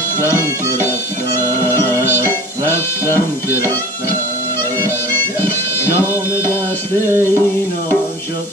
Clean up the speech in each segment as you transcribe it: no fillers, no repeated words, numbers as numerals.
رفتم که رفتم، رفتم که رفتم. جام دست اینان شد،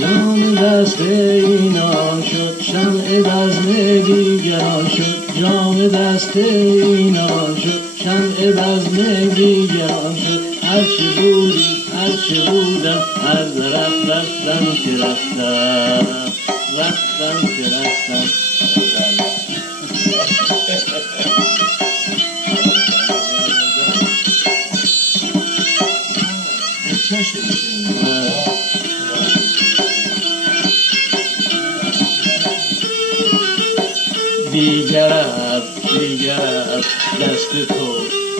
جام دست اینان شد، شمع بزم دیگران شد. جام دست اینان شد، شمع بزم دیگران شد. هرچه بودی هرچه بودم از رفتم که رفتم، رفتم که رفتم. دیگر از دست تو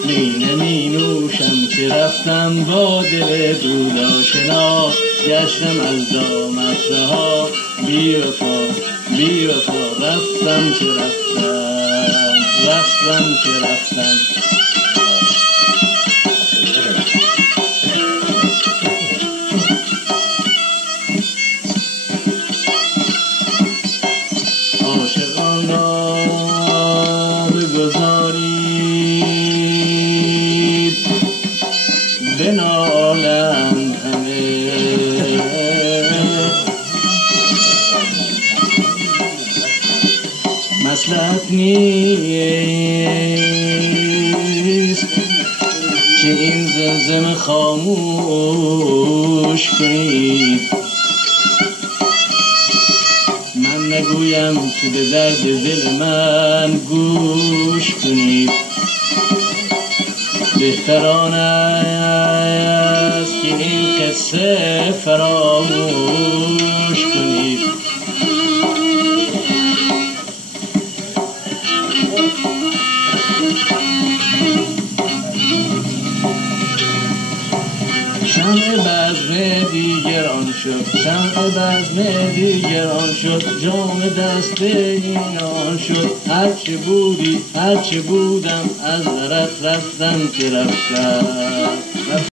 می نمی نوشم که رفتم با دل بود آشنا. گشتم از دامت رها، بی وفا بی وفا. رفتم که رفتم، رفتم که رفتم. عاشقان را بگذارید بنالند همه، مصلحت نیست که این زمزمه خاموش کنید. من نگویم که به درد دل من گوش کنید. بهتران است که این قصه فراموش کنید. شمع بزم دیگران شد، شمع بزم دیگران شد. جام دست اینان شد. هرچه بودی هرچه بودم از رفتم که رفتم.